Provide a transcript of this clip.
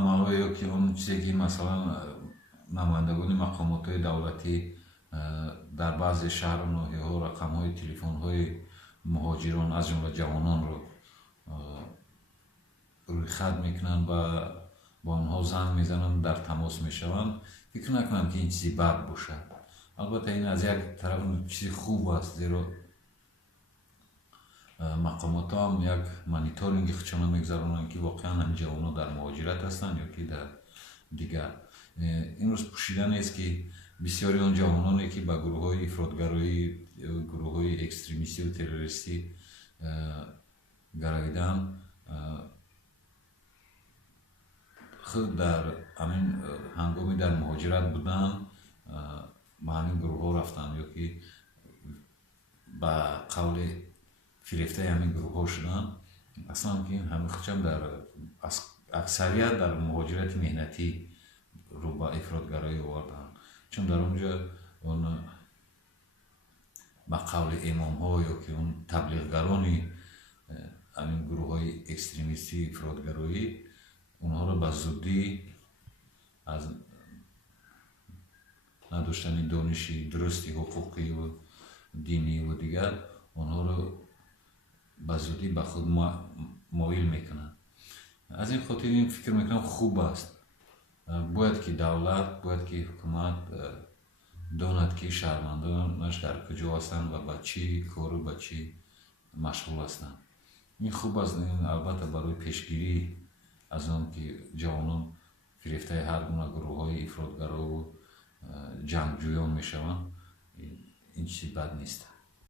амалҳое ё ки он чизе ки масалан намояндагони мақомотҳои давлатӣ дар баъзе шаҳру ноҳияҳо рақамҳои телефонҳои муҳоҷирон аз ҷумла ҷавононро рӯйхат мекунанд ва با آنها زنگ میزنند در تماس میشوند فکر نکنم که این چیزی بد باشد. البته این از یک طرف چیزی خوب است، زیرا مقامات هم یک مانیتورینگ خودشان میگذارونند که واقعا این جوانان در مهاجرت هستند یا که در دیگر. این روز پوشیدن است که بسیاری آن جوانانی که به گروه های افراطگرایی، گروه های اکستریمیستی و تروریستی گرویدن خود در همین هنگامی در مهاجرت بودن به همین گروه ها رفتن یا که به قول فریفته همین گروه ها شدن. اصلا که این همه خودشم در اکثریت در مهاجرت مهنتی رو با افراطگرایی آوردن، چون در اونجا اون به قول امام ها یا که اون تبلیغگرانی همین گروه های اکستریمیستی افراطگرایی اونها رو به زودی از نداشتن دانشی درستی حقوقی و دینی و دیگر اونها رو به زودی به خود مایل میکنن. از این خاطر این فکر میکنم خوب است، باید که دولت، باید که حکومت داند که شهروندانش در کجا هستند و به چی کار و به چی مشغول هستند. این خوب است. این البته برای پیشگیری از آن که جوانان فریفته هر گونه گروه های افراطگرا و جنگجویان میشوند این چیزی بد نیست.